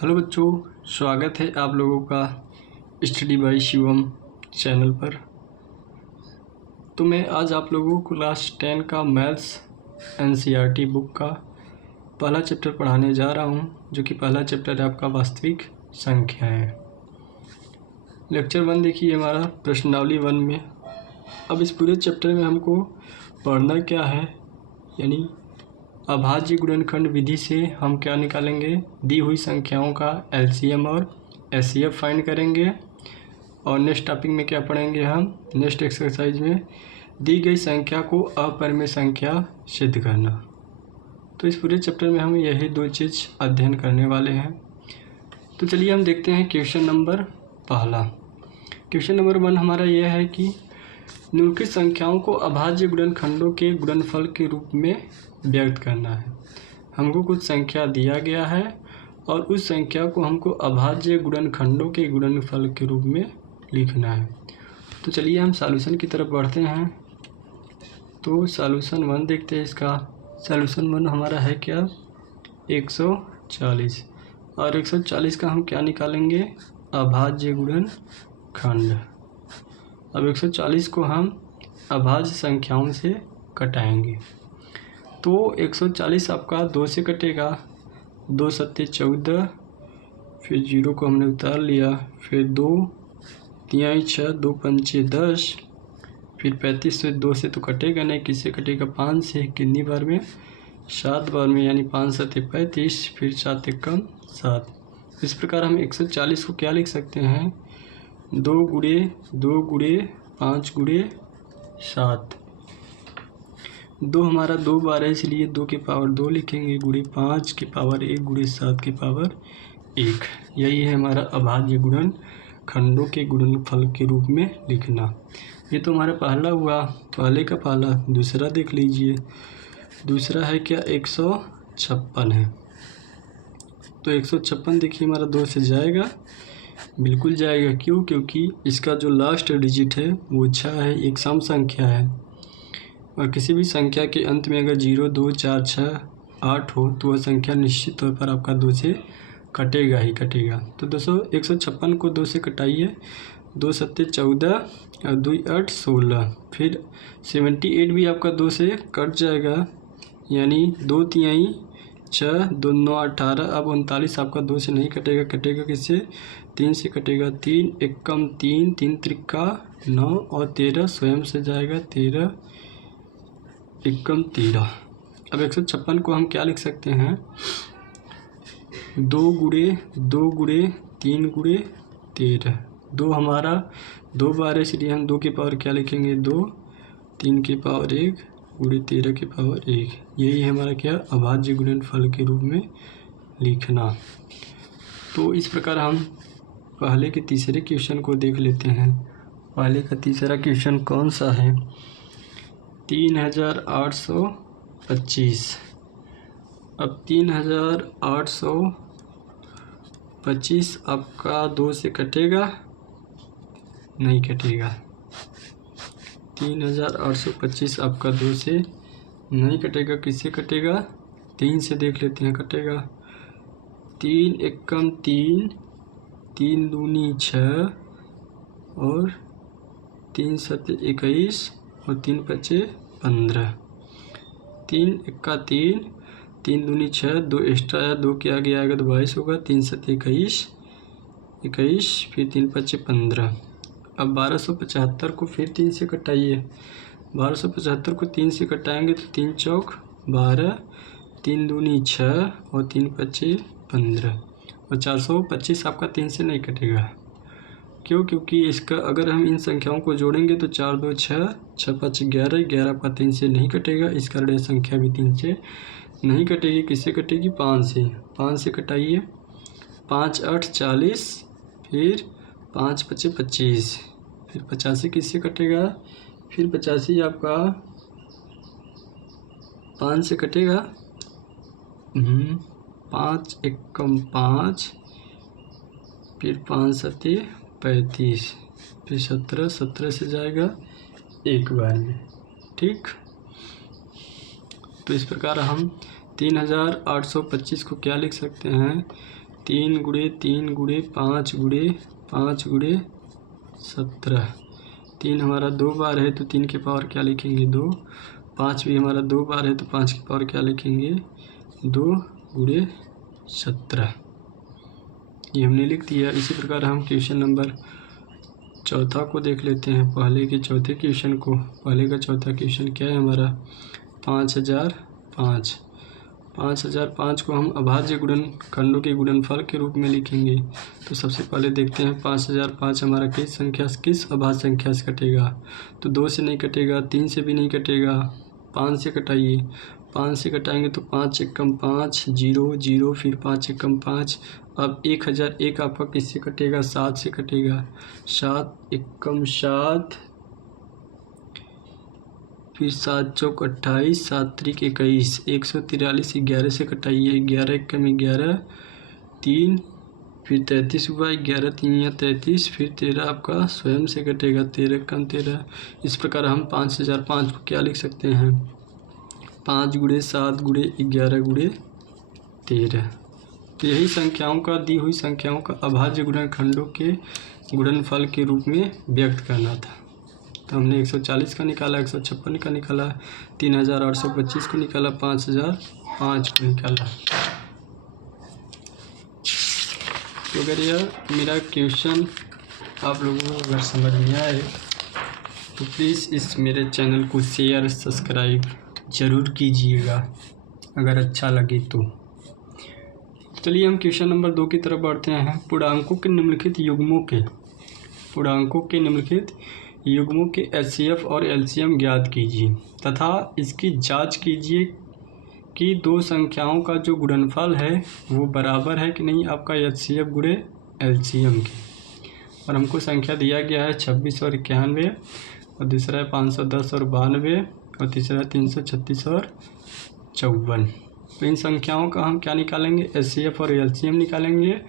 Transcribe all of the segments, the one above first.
Hello बच्चों, स्वागत है आप लोगों का स्टडी बाय शिवम चैनल पर। तो मैं आज आप लोगों को क्लास 10 का मैथ्स एनसीईआरटी बुक का पहला चैप्टर पढ़ाने जा रहा हूं, जो कि पहला चैप्टर है आपका वास्तविक संख्याएं। लेक्चर 1 देखिए हमारा प्रश्नावली 1 में। अब इस पूरे चैप्टर में हमको पढ़ना क्या है, यानी अभाज्य गुणनखंड विधि से हम क्या निकालेंगे, दी हुई संख्याओं का एलसीएम और एचसीएफ फाइंड करेंगे। और नेक्स्ट टॉपिक में क्या पढ़ेंगे हम, नेक्स्ट एक्सरसाइज में दी गई संख्या को अपरिमेय संख्या सिद्ध करना। तो इस पूरे चैप्टर में हम यही दो चीज़ अध्ययन करने वाले हैं। तो चलिए हम देखते हैं क्वेश्चन नंबर पहला। क्वेश्चन नंबर 1 हमारा यह है कि निम्नलिखित संख्याओं को अभाज्य गुणनखंडों के गुणनफल के रूप में व्यक्त करना है। हमको कुछ संख्या दिया गया है और उस संख्या को हमको अभाज्य गुणनखंडों के गुणनफल के रूप में लिखना है। तो चलिए हम सॉल्यूशन की तरफ बढ़ते हैं। तो सॉल्यूशन 1 देखते हैं। इसका सॉल्यूशन 1 हमारा है क्या, 140। और 140 का हम क्या निकालेंगे, अभाज्य गुणनखंड। अब 140 को हम अभाज्य संख्याओं से कटाएंगे। तो 140 आपका 2 से कटेगा, 2 सत्ते 14, फिर 0 को हमने उतार लिया, फिर 2 तिहाई 6, 2 पंचे 10, फिर 35 से 2 से तो कटेगा नहीं, किससे कटेगा, 5 से। कितनी बार में, 7 बार में, यानी 5 सत्ते 35, फिर 7 एकम 7। इस प्रकार हम 140 को क्या लिख सकते हैं, 2 गुणे 2 गुणे 5 गुणे 7। 2 हमारा 2 बार है, इसलिए 2 के पावर 2 लिखेंगे, गुणे 5 के पावर 1 गुणे 7 के पावर 1। यही है हमारा अभाज्य गुणनखंडों के गुणनफल के रूप में लिखना। ये तो हमारा पहला हुआ, पहले का पहला। दूसरा देख लीजिए, दूसरा है क्या, 156 है। तो 156 देखिए हमारा 2 से जाएगा, बिल्कुल जाएगा। क्यों, क्योंकि इसका जो लास्ट डिजिट है वो 6 है, एक सम संख्या है। और किसी भी संख्या के अंत में अगर 0, 2, 4, 6, 8 हो तो वह संख्या निश्चित तौर पर आपका 2 से कटेगा ही कटेगा। तो दोस्तों 156 को 2 से कटाइए, 2 सत्ते 14 और 2 8 16, फिर 78 भी आपका 2 से कट जाएगा, यानी 2 तिहाई 6, 2 9 18। अब 39 आपका 2 से नहीं कटेगा, कटेगा किससे, 3 से कटेगा। 3 एकम 3, 3 त्रिका 9 और 13 स्वयं से जाएगा, 13 एकम 13। अब 156 को हम क्या लिख सकते हैं, 2 गुणे 2 गुणे 3 गुणे 13। 2 हमारा 2 बार है, इसलिए हम 2 के पावर क्या लिखेंगे, 2, 3 के पावर 1 गुणे 13 के पावर 1। यही है हमारा क्या, अभाज्य गुणनफल के रूप में लिखना। तो इस प्रकार हम पहले के तीसरे क्वेश्चन को देख लेते हैं। पहले का तीसरा क्वेश्चन कौन सा है, 3825। अब 3825 आपका 2 से कटेगा, नहीं कटेगा। 3825 आपका 2 से नहीं कटेगा, किससे कटेगा, 3 से देख लेते हैं, कटेगा। 3 एकम 3, 3 दूनी 6 और 3 सत्ते 21 और 3 पचे 15। 3 एक्का 3, 3 दूनी 6, 2 एक्स्ट्रा आया, 2 के आगे आएगा तो 22 होगा, 3 सत्ते 21, फिर 3 पचे 15। अब 1275 को फिर 3 से कटाइए। 1275 को 3 से कटाएंगे तो 3 चौक 12, 3 दूनी 6 और 3 पचे 15। और 425 आपका 3 से नहीं कटेगा। क्यों, क्योंकि इसका अगर हम इन संख्याओं को जोड़ेंगे तो 4 2 6, 6 5 11, 11 आपका 3 से नहीं कटेगा। इस कारण यह संख्या भी 3 से नहीं कटेगी। किससे कटेगी, 5 से। 5 से कटाइए, 5 8 40, फिर 5 पचे 25, फिर 85 किससे कटेगा, फिर 85 आपका 5 से कटेगा, 5 एकम 5, फिर 5 सत्ते 35, फिर 17, 17 से जाएगा एक बार में, ठीक। तो इस प्रकार हम 3825 को क्या लिख सकते हैं, 3 गुणे 3 गुणे 5 गुणे 5 गुणे 17। 3 हमारा 2 बार है तो 3 के पावर क्या लिखेंगे 2। 5 भी हमारा 2 बार है तो 5 की पावर क्या लिखेंगे 2 गुणे 17। ये हमने लिख दिया। इसी प्रकार हम क्वेश्चन नंबर चौथा को देख लेते हैं। पहले के चौथे क्वेश्चन को, पहले का चौथा क्वेश्चन क्या है हमारा 5005। 5005 को हम अभाज्य गुणनखंडों के गुणनफल के रूप में लिखेंगे। तो सबसे पहले देखते हैं 5005 हमारा किस अभाज्य संख्या से कटेगा। तो 2 से नहीं कटेगा, 3 से भी नहीं कटेगा, 5 से कटाइए। 5 से कटाएंगे तो 5 एकम 5 0 0, फिर 5 एकम 5। अब 1001 आपका किससे कटेगा 7 से कटेगा। 7 एकम 7, फिर 7 चौक 28, 7 त्रिक 21, 143 11 से कटाइए। 11 एकम 11 3, फिर 33 हुआ, 11 3 या 33, फिर 13 आपका स्वयं से कटेगा। 13 एकम 13। इस प्रकार हम 5005 को क्या लिख सकते हैं 5 गुणे 7 गुणे 11 गुणे 13। तो यही संख्याओं का, दी हुई संख्याओं का अभाज्य गुणनखंडों के गुणनफल के रूप में व्यक्त करना था। तो हमने 140 का निकाला, 156 का निकाला, 3825 को निकाला, 5005 को निकाला। तो अगर यह मेरा क्वेश्चन आप लोगों को अगर समझ में आए तो प्लीज़ इस मेरे चैनल को शेयर सब्सक्राइब ज़रूर कीजिएगा अगर अच्छा लगे तो। चलिए हम क्वेश्चन नंबर 2 की तरफ बढ़ते हैं। पूर्णांकों के निम्नलिखित युग्मों के HCF और LCM ज्ञात कीजिए तथा इसकी जांच कीजिए कि दो संख्याओं का जो गुणनफल है वो बराबर है कि नहीं आपका HCF गुणे LCM के। और हमको संख्या दिया गया है 26 और 91, और दूसरा है 510 और 92, और तीसरा है 336 और 54। तो इन संख्याओं का हम क्या निकालेंगे HCF और LCM निकालेंगे।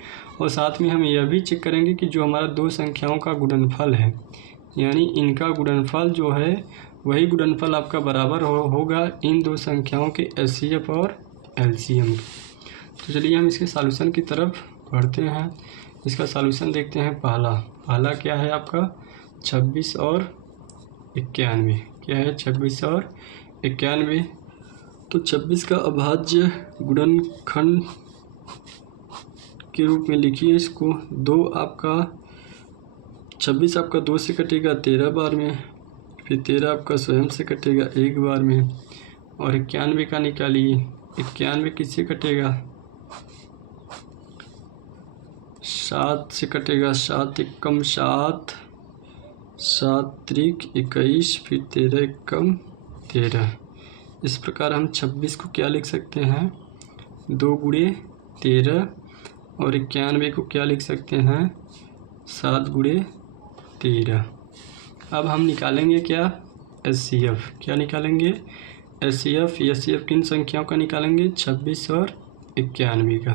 और साथ में हम यह भी चेक करेंगे कि जो हमारा दो संख्याओं का गुणनफल है, यानी इनका गुणनफल जो है वही गुणनफल आपका बराबर होगा इन दो संख्याओं के HCF और LCM के। तो चलिए हम इसके सॉल्यूशन की तरफ बढ़ते हैं। इसका सॉल्यूशन देखते हैं। पहला क्या है आपका 26 और 91। क्या है 26 और 91। तो 26 का अभाज्य गुणनखंड के रूप में लिखिए इसको। 26 आपका 2 से कटेगा 13 बार में, फिर 13 आपका स्वयं से कटेगा 1 बार में, और 91 का निकालिए। 91 किससे कटेगा 7 से कटेगा। 7 एकम 7, 7 त्रिक 21, फिर 13 एकम 13। इस प्रकार हम 26 को क्या लिख सकते हैं 2 गुणे 13, और 91 को क्या लिख सकते हैं 7 गुणे 13। अब हम निकालेंगे क्या HCF। क्या निकालेंगे HCF किन संख्याओं का निकालेंगे 26 और 91 का।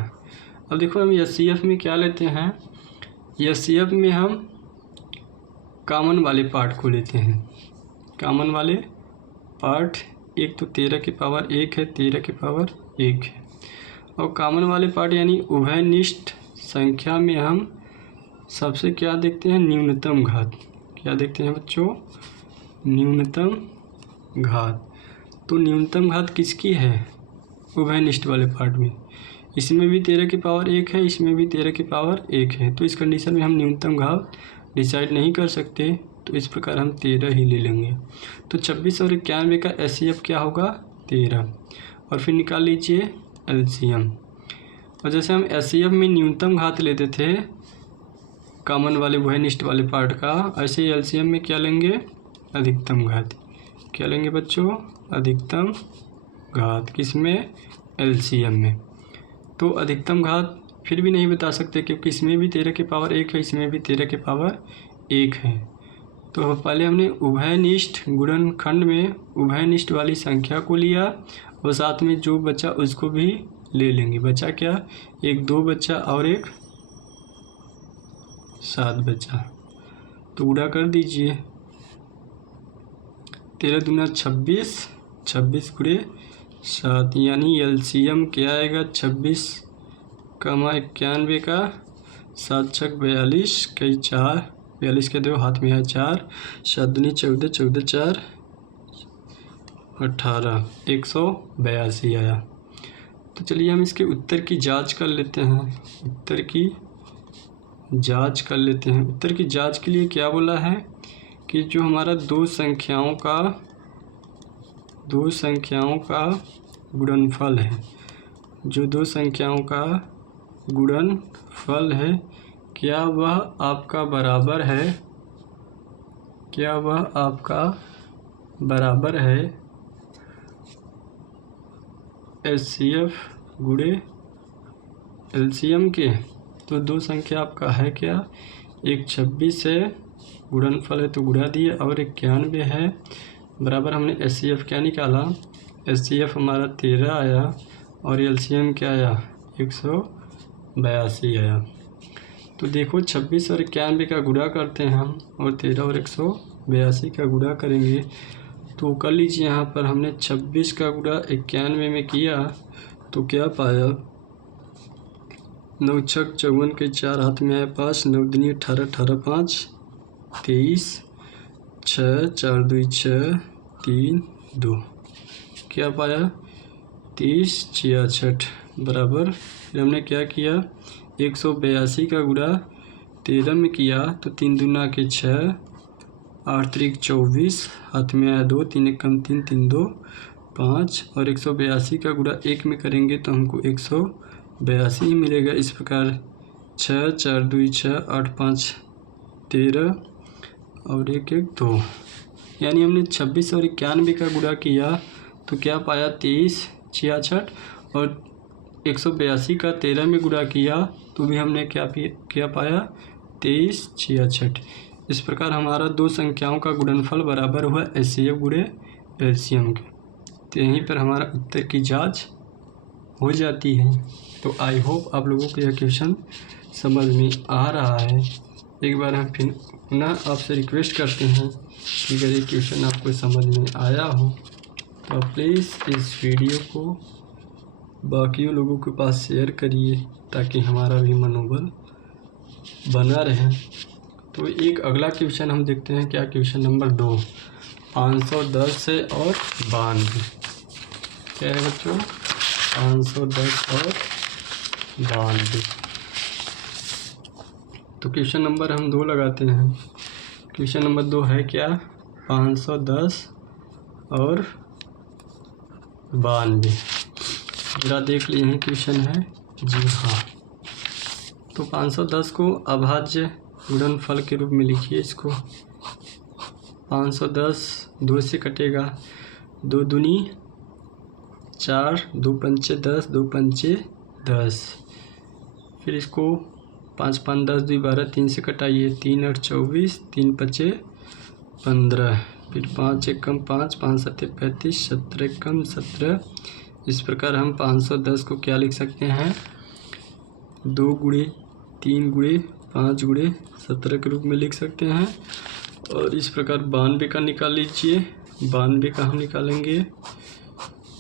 अब देखो हम HCF में क्या लेते हैं। HCF में हम कॉमन वाले पार्ट को लेते हैं। कॉमन वाले पार्ट एक तो 13 की पावर 1 है, 13 की पावर 1 है। और कॉमन वाले पार्ट यानी उभयनिष्ठ संख्या में हम सबसे क्या देखते हैं न्यूनतम घात। क्या देखते हैं बच्चों न्यूनतम घात। तो न्यूनतम घात किसकी है उभयनिष्ठ वाले पार्ट में। इसमें भी 13 की पावर 1 है, इसमें भी 13 की पावर 1 है। तो इस कंडीशन में हम न्यूनतम घात डिसाइड नहीं कर सकते, तो इस प्रकार हम 13 ही ले लेंगे। तो 26 और 91 का HCF क्या होगा 13, और फिर निकाल लीजिए LCM। और जैसे हम HCF में न्यूनतम घात लेते थे कॉमन वाले उभयनिष्ठ वाले पार्ट का, ऐसे ही LCM में क्या लेंगे अधिकतम घात। क्या लेंगे बच्चों अधिकतम घात। किसमें LCM में। तो अधिकतम घात फिर भी नहीं बता सकते क्योंकि इसमें भी 13 की पावर 1 है, इसमें भी 13 की पावर 1 है। तो पहले हमने उभयनिष्ठ गुणनखंड में उभयनिष्ठ वाली संख्या को लिया, और साथ में जो बचा उसको भी ले लेंगे। बचा क्या एक 2 बचा और एक 7 बचा। तो गुणा कर दीजिए 13 दूना 26, 26 गुणे 7, यानी LCM क्या आएगा 26 कमा 91 का 7 छक 42 कई 4 42 के 2 हाथ में है 4 7 दूनी 14 14 4 18 182 आया। तो चलिए हम इसके उत्तर की जांच कर लेते हैं। उत्तर की जांच कर लेते हैं। उत्तर की जांच के लिए क्या बोला है कि जो हमारा दो संख्याओं का गुणनफल है, जो दो संख्याओं का गुणनफल है, क्या वह आपका बराबर है, क्या वह आपका बराबर है HCF गुणे LCM के। तो दो संख्या आपका है क्या, एक 26 है गुणनफल है तो गुणा दिए, और 91 है बराबर हमने HCF क्या निकाला, HCF हमारा 13 आया और LCM क्या आया 182 आया। तो देखो 26 और 91 का गुणा करते हैं हम, और 13 और 182 का गुणा करेंगे। तो कर लीजिए यहाँ पर हमने 26 का गुणा 91 में किया तो क्या पाया, 9 छक 54 के 4 हाथ में आया 5 9 दूनी 18 18 5 23 6 4 2 6 3 2 क्या पाया 30 66 बराबर। फिर हमने क्या किया 182 का गुणा 13 में किया तो 3 दूना के 6 8 त्रिक 24 हाथ में आया 2 3 1 कम 3 3 2 5 और 182 का गुणा 1 में करेंगे तो हमको 182 ही मिलेगा। इस प्रकार 6 4 2 6 8 5 13 और 1 1 2, यानी हमने 26 और 91 का गुणा किया तो क्या पाया 23 66, और 182 का 13 में गुणा किया तो भी हमने क्या पाया 23 66। इस प्रकार हमारा दो संख्याओं का गुणनफल बराबर हुआ HCF गुणे LCM के। तो यहीं पर हमारा उत्तर की जांच हो जाती है। तो आई होप आप लोगों को यह क्वेश्चन समझ में आ रहा है। एक बार हम फिर पुनः आपसे रिक्वेस्ट करते हैं कि अगर ये क्वेश्चन आपको समझ में आया हो तो प्लीज़ इस वीडियो को बाकी लोगों के पास शेयर करिए ताकि हमारा भी मनोबल बना रहे। तो एक अगला क्वेश्चन हम देखते हैं, क्या क्वेश्चन नंबर 2 510 से और 92। क्या है बच्चों 510 और 92। तो क्वेश्चन नंबर हम 2 लगाते हैं। क्वेश्चन नंबर 2 है क्या 510 और 92। जरा देख लिए हैं क्वेश्चन है जी हाँ। तो 510 को अभाज्य गुणनफल के रूप में लिखिए। इसको 510 2 से कटेगा, 2 दूनी 4 2 पंचे 10 2 पंचे 10। फिर इसको 5 5 10 2 12 3 से कटाइए, 3 8 24 3 पचे 15। फिर 5 1 कम 5 5 7 35 17 1 कम 17। इस प्रकार हम 510 को क्या लिख सकते हैं 2 गुणे 3 गुणे 5 गुणे 17 के रूप में लिख सकते हैं। और इस प्रकार 92 का निकाल लीजिए। 92 का हम निकालेंगे,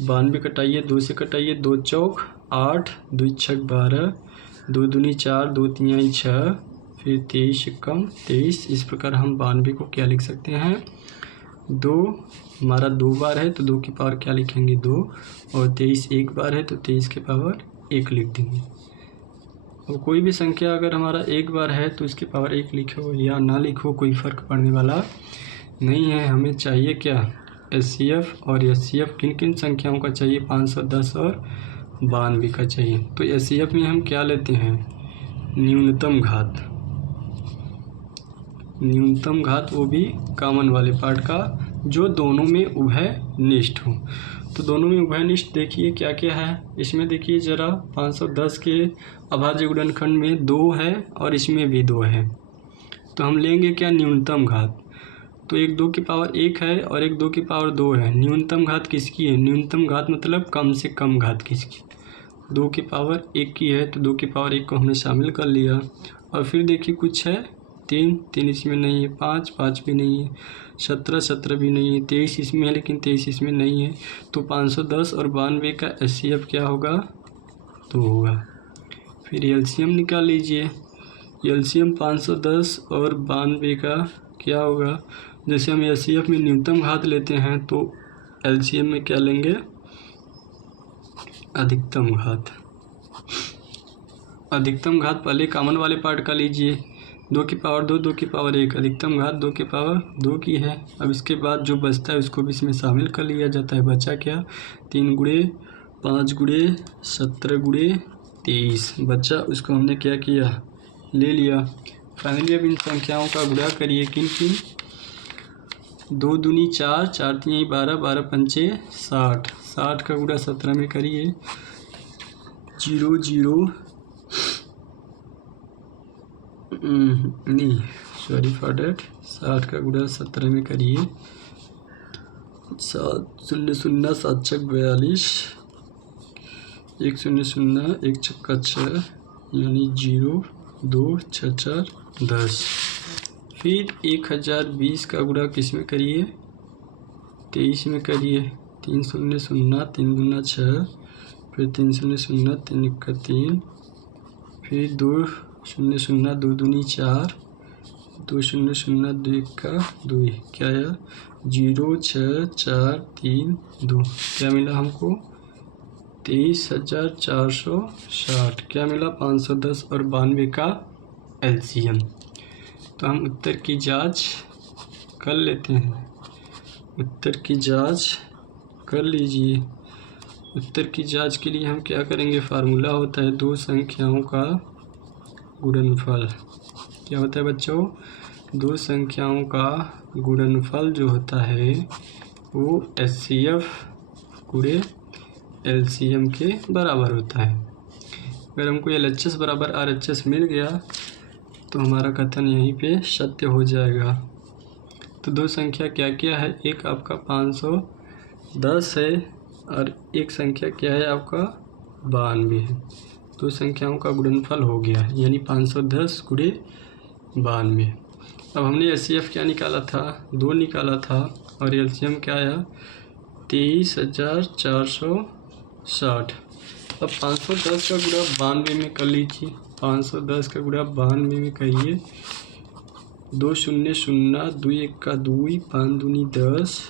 92 कटाइए 2 से कटाइए, 2 चौक 8 2 छक 12 2 दूनी 4 2 तिहाई 6 फिर 23 कम 23। इस प्रकार हम 92 को क्या लिख सकते हैं 2 हमारा 2 बार है तो 2 की पावर क्या लिखेंगे 2, और 23 एक बार है तो 23 के पावर 1 लिख देंगे। और कोई भी संख्या अगर हमारा एक बार है तो इसकी पावर 1 लिखो या ना लिखो कोई फ़र्क पड़ने वाला नहीं है। हमें चाहिए क्या HCF और HCF किन किन संख्याओं का चाहिए 510 और 92 का चाहिए। तो HCF में हम क्या लेते हैं न्यूनतम घात, न्यूनतम घात वो भी कॉमन वाले पार्ट का जो दोनों में उभयनिष्ठ हो। तो दोनों में उभयनिष्ठ देखिए क्या क्या है इसमें, देखिए ज़रा 510 के अभाज्य गुणनखंड में 2 है और इसमें भी 2 है। तो हम लेंगे क्या न्यूनतम घात, तो एक 2 की पावर 1 है और एक 2 की पावर 2 है। न्यूनतम घात किसकी है, न्यूनतम घात मतलब कम से कम घात किसकी, 2 की पावर 1 की है तो 2 की पावर 1 को हमने शामिल कर लिया। और फिर देखिए कुछ है 3 इसमें नहीं है, 5 भी नहीं है, 17 भी नहीं है, 23 इसमें है लेकिन 23 इसमें नहीं है। तो 510 और 92 का HCF क्या होगा 2 होगा। फिर एलसीएम निकाल लीजिए। एलसीएम 510 और 92 का क्या होगा, जैसे हम एचसीएफ में न्यूनतम घात लेते हैं तो एलसीएम में क्या लेंगे, अधिकतम घात। अधिकतम घात पहले कॉमन वाले पार्ट का लीजिए, 2 की पावर 2, 2 की पावर 1, अधिकतम घात 2 की पावर 2 की है। अब इसके बाद जो बचता है उसको भी इसमें शामिल कर लिया जाता है। बचा क्या, 3 गुणे 5 गुणे 17 गुणे 23 बचा, उसको हमने क्या किया, ले लिया। फाइनली अब इन संख्याओं का गुणा करिए, किन किन, 2 दूनी 4, 4 तीन 12, 12 पंचे 60, 60 का गुणा 17 में करिए, 0 0 नहीं सॉरी फॉर डेट, 60 का गुणा 17 में करिए, 7 0 0 7 छक 42, 1 0 0 1 छक्का 6 यानी 0 2 6 4 10। फिर 1020 का गुणा किस में करिए, 23 में करिए, 3 0 0 3 दूना 6, फिर 3 0 0 3 1 3, फिर 2 0 0 2 दूनी 4, 2 0 0 2 1 2, क्या है 0 6 4 3 2, क्या मिला हमको 23,460। क्या मिला, 510 और 92 का एलसीएम। तो हम उत्तर की जांच कर लेते हैं। उत्तर की जांच कर लीजिए। उत्तर की जांच के लिए हम क्या करेंगे, फार्मूला होता है 2 संख्याओं का गुणनफल। क्या होता है बच्चों, 2 संख्याओं का गुणनफल जो होता है वो एचसीएफ गुणे एलसीएम के बराबर होता है। अगर हमको एलएचएस बराबर आरएचएस मिल गया तो हमारा कथन यहीं पे सत्य हो जाएगा। तो 2 संख्या क्या क्या है, एक आपका 510 है और एक संख्या क्या है आपका 92 है। 2 संख्याओं का गुणनफल हो गया यानी 510 गुणे 92। अब हमने एचसीएफ क्या निकाला था, 2 निकाला था और एलसीएम क्या आया 23,460। अब 510 का गुणा 92 में कर लीजिए, 510 का गुणा 92 में करिए, 2 0 0 2 1 2, 5 दूनी 10,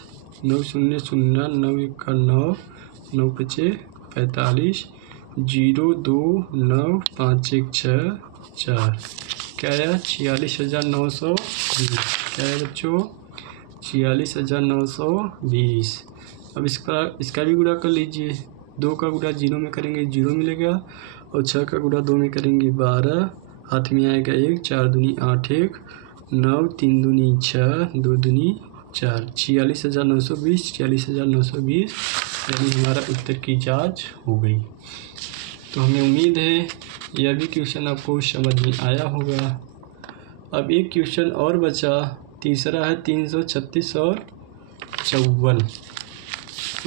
9 0 0 9 1 9, 9 5 45, 0 2 9 5 1 6 4, क्या है 46,920। क्या है बच्चों 46,920। अब इसका भी गुणा कर लीजिए, 2 का गुणा 0 में करेंगे 0 मिलेगा और 6 का गुणा 2 में करेंगे 12, हाथ में आएगा 1, 4 दूनी 8 1, 9 3 दूनी 6, 2 दूनी 4, 46,920, 46,920 यानी हमारा उत्तर की जांच हो गई। तो हमें उम्मीद है यह भी क्वेश्चन आपको समझ में आया होगा। अब एक क्वेश्चन और बचा, तीसरा है 336 और 54,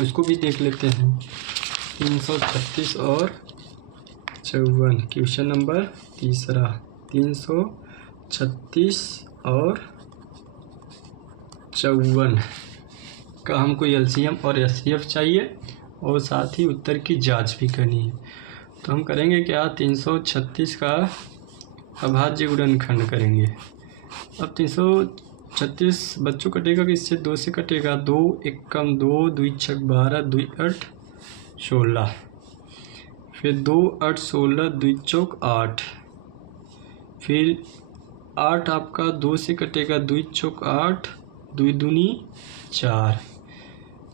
उसको भी देख लेते हैं। 336 और 54 क्वेश्चन नंबर तीसरा, 336 और 54 का हमको एलसीएम और एचसीएफ चाहिए और साथ ही उत्तर की जांच भी करनी है। तो हम करेंगे क्या, 336 का अभाज्य गुणनखंड करेंगे। अब 336 बच्चों कटेगा कि इससे 2 से कटेगा, 2 1 कम 2, 2 6 12, 2 8 16, फिर 2 8 16, 2 चौक 8, फिर 8 आपका 2 से कटेगा, 2 चौक 8, 2 दूनी 4,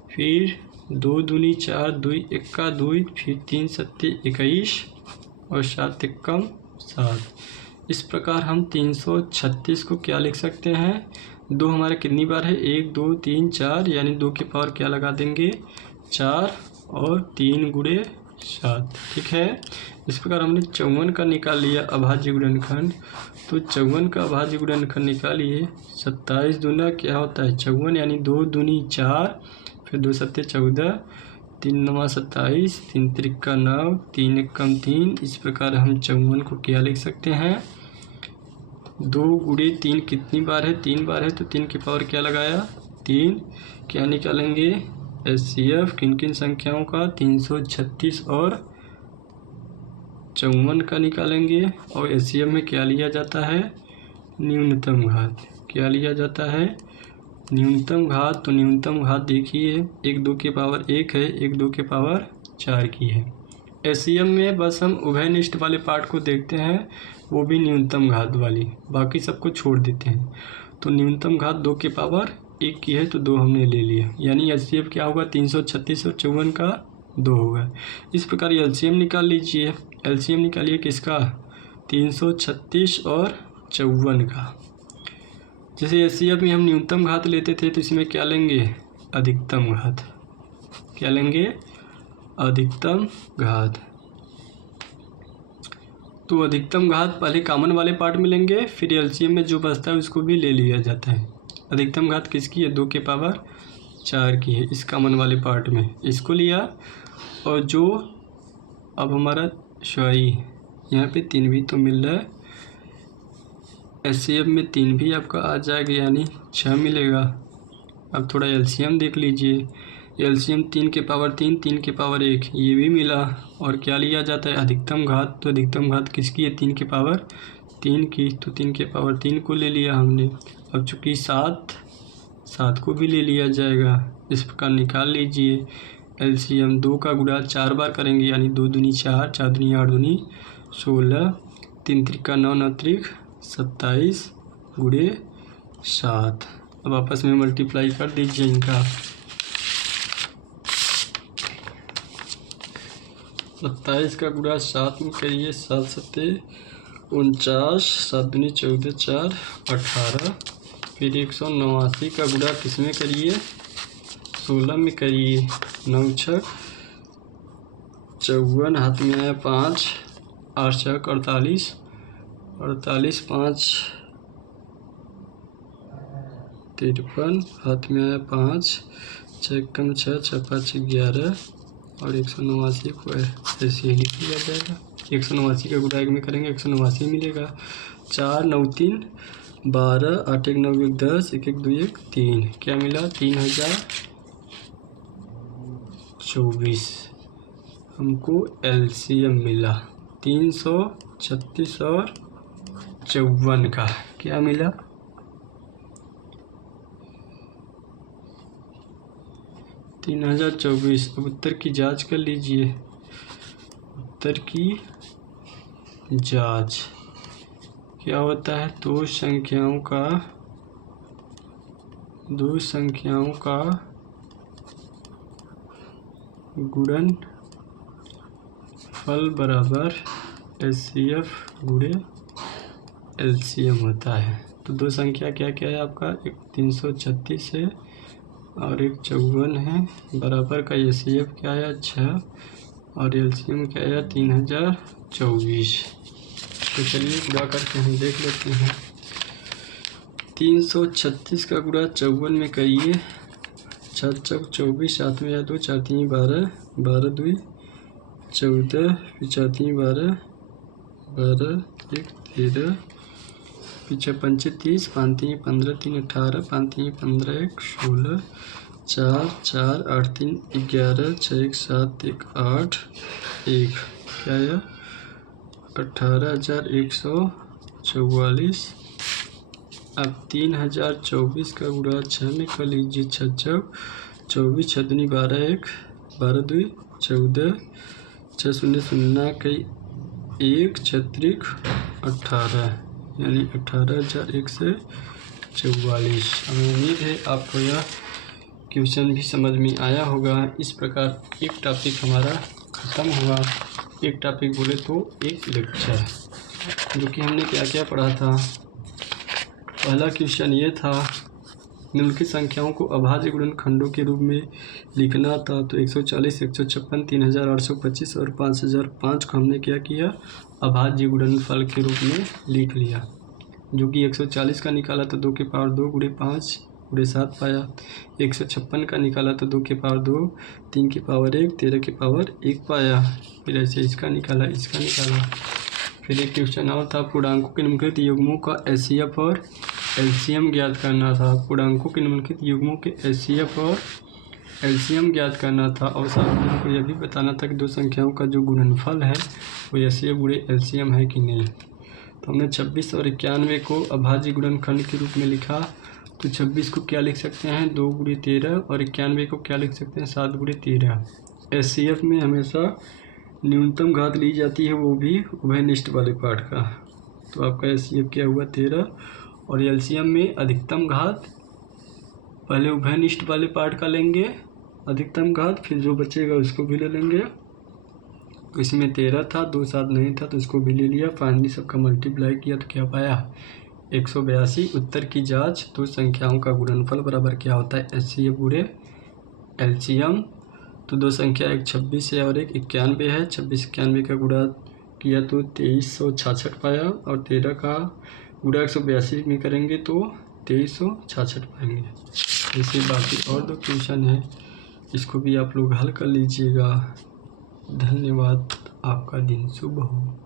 फिर 2 दूनी 4, 2 1 2, फिर 3 7 21 और 7 1 7। इस प्रकार हम 336 को क्या लिख सकते हैं, 2 हमारे कितनी बार है, 1 2 3 4 यानी 2 की पावर क्या लगा देंगे 4 और 3 गुणे 7, ठीक है। इस प्रकार हमने 54 का निकाल लिया अभाज्य गुणनखंड। तो 54 का अभाज्य गुणनखंड निकालिए, 27 दूना क्या होता है 54 यानी 2 दूनी 4, फिर 2 7 14, 3 9 27, 3 3 9, 3 1 3। इस प्रकार हम 54 को क्या लिख सकते हैं, 2 गुणे 3 कितनी बार है, 3 बार है तो 3 की पावर क्या लगाया 3। क्या निकालेंगे एचसीएफ किन किन संख्याओं का, 336 और 54 का निकालेंगे। और एलसीएम में क्या लिया जाता है? न्यूनतम घात। क्या लिया जाता है? न्यूनतम घात। तो न्यूनतम घात देखिए 1 2 के पावर 1 है, 1 2 के पावर 4 की है। एलसीएम में बस हम उभयनिष्ठ वाले पार्ट को देखते हैं, वो भी न्यूनतम घात वाली, बाकी सबको छोड़ देते हैं। तो न्यूनतम घात 2 के पावर 1 की है तो 2 हमने ले लिया, यानी एलसीएम क्या होगा? 336 और 54 का 2 होगा। इस प्रकार एलसीएम निकाल लीजिए। एलसीएम निकालिए किसका? 336 और 54 का। जैसे एलसीएम में हम न्यूनतम घात लेते थे तो इसमें क्या लेंगे? अधिकतम घात। क्या लेंगे? अधिकतम घात। तो अधिकतम घात पहले कॉमन वाले पार्ट में लेंगे, फिर एलसीएम में जो बचता है उसको भी ले लिया जाता है। अधिकतम घात किसकी है? 2 के पावर 4 की है। इस कॉमन वाले पार्ट में इसको लिया, और जो अब हमारा सॉरी यहाँ पे 3 भी तो मिल रहा है, एलसीएम में 3 भी आपका आ जाएगा, यानी 6 मिलेगा। अब थोड़ा एलसीएम देख लीजिए। एलसीएम 3 के पावर 3, 3 के पावर 1, ये भी मिला। और क्या लिया जाता है? अधिकतम घात। तो अधिकतम घात किसकी है? 3 के पावर 3 की, तो 3 के पावर 3 को ले लिया हमने। अब चूँकि 7 को भी ले लिया जाएगा। इस प्रकार निकाल लीजिए एलसीएम। 2 का गुणा 4 बार करेंगे, यानी 2 दूनी 4, 4 दूनी 8 दूनी 16, 3 त्रिका 9, 9 त्रिक 27 गुणे 7। अब आपस में मल्टीप्लाई कर दीजिए इनका। 27 का गुणा 7 में करिए, 7 सत्ते 49, 7 दूनी 14, 4 18। फिर 189 का गुणा किसमें करिए? 16 में करिए। 9 6 54, हाथ में आया 5, 8 6 48, 48 5 53, हाथ में आया 5, 6 कम 6 6 5 11, और 189 को ऐसे ही लिख लिया जाएगा। 189 का गुणा 1 में करेंगे, 189 मिलेगा। 4 9 3 12, 8 1 9 1 10, 1 1 2 1 3। क्या मिला? 3024 हमको एलसीएम मिला। 336 और 54 का क्या मिला? 3024। अब उत्तर की जांच कर लीजिए। उत्तर की जांच क्या होता है? दो संख्याओं का गुणनफल बराबर एचसीएफ गुणे एलसीएम होता है। तो दो संख्या क्या क्या है आपका? एक 336 है और एक 54 है। बराबर का एचसीएफ क्या है? 6, और एलसीएम क्या है? 3024। तो चलिए गुणा करके हम देख लेते हैं। 336 का गुणा 54 में करिए। 6 चौक 24, 7 में 2, 4 3 12, 12 2 14, फिर 4 3 12, 12 1 13, पीछे 5 30, 5 3 15, 3 18, 5 3 15 1 16, 4 4 8 3 11, 6 1 7 1 8 1। क्या है? 18,144। अब 3024 का गुणा 6 में कर लीजिए। 6 चौक 24, 6 दूनी 12 1, 12 2 14, 6 शून्य शून्य कई 1, 6 त्रिक 18, यानी 18,144। हमें उम्मीद है आपको यह क्वेश्चन भी समझ में आया होगा। इस प्रकार एक टॉपिक हमारा ख़त्म हुआ। एक टॉपिक बोले तो एक लेक्चर, जो कि हमने क्या क्या पढ़ा था। पहला क्वेश्चन ये था, निम्नलिखित संख्याओं को अभाज्य गुणनखंडों के रूप में लिखना था। तो 140, 156, 3825 और 5005 को हमने क्या किया? अभाज्य गुणनफल के रूप में लिख लिया। जो कि 140 का निकाला तो 2 के पावर 2 गुणे 5 गुणे 7 पाया। 156 का निकाला तो 2 के पावर 2, 3 के पावर 1, 13 के पावर 1 पाया। फिर ऐसे इसका निकाला, इसका निकाला। फिर एक क्वेश्चन और था, पूर्णांकों के निम्नलिखित युग्मों का एचसीएफ और एलसीएम ज्ञात करना था। पूर्णांकों के निम्नलिखित युग्मों के एचसीएफ और एलसीएम ज्ञात करना था। और साथ में हमको यह भी बताना था कि दो संख्याओं का जो गुणनफल है वो एचसीएफ गुणे एलसीएम है कि नहीं। तो हमने 26 और 91 को अभाज्य गुणनखंड के रूप में लिखा, तो 26 को क्या लिख सकते हैं 2 गुणे 13 और 91 को क्या लिख सकते हैं 7 गुणे 13। एचसीएफ में हमेशा न्यूनतम घात ली जाती है, वो भी उभयनिष्ठ वाले पार्ट का। तो आपका एचसीएफ क्या हुआ 13, और एलसीएम में अधिकतम घात पहले उभयनिष्ठ वाले पार्ट का लेंगे अधिकतम घात, फिर जो बचेगा उसको भी ले लेंगे। तो इसमें 13 था, 2 7 नहीं था तो इसको भी ले लिया। फाइनली सबका मल्टीप्लाई किया तो क्या पाया 182। उत्तर की जांच, दो संख्याओं का गुणनफल बराबर क्या होता है एचसीएफ गुणे एलसीएम। तो दो संख्या एक 26 है और एक 91 है। 26 91 का गुणा किया तो 2366 पाया, और 13 का गुणा 182 में करेंगे तो 2366 पाएंगे। ऐसे बाकी और 2 क्वेश्चन है, इसको भी आप लोग हल कर लीजिएगा। धन्यवाद, आपका दिन शुभ हो।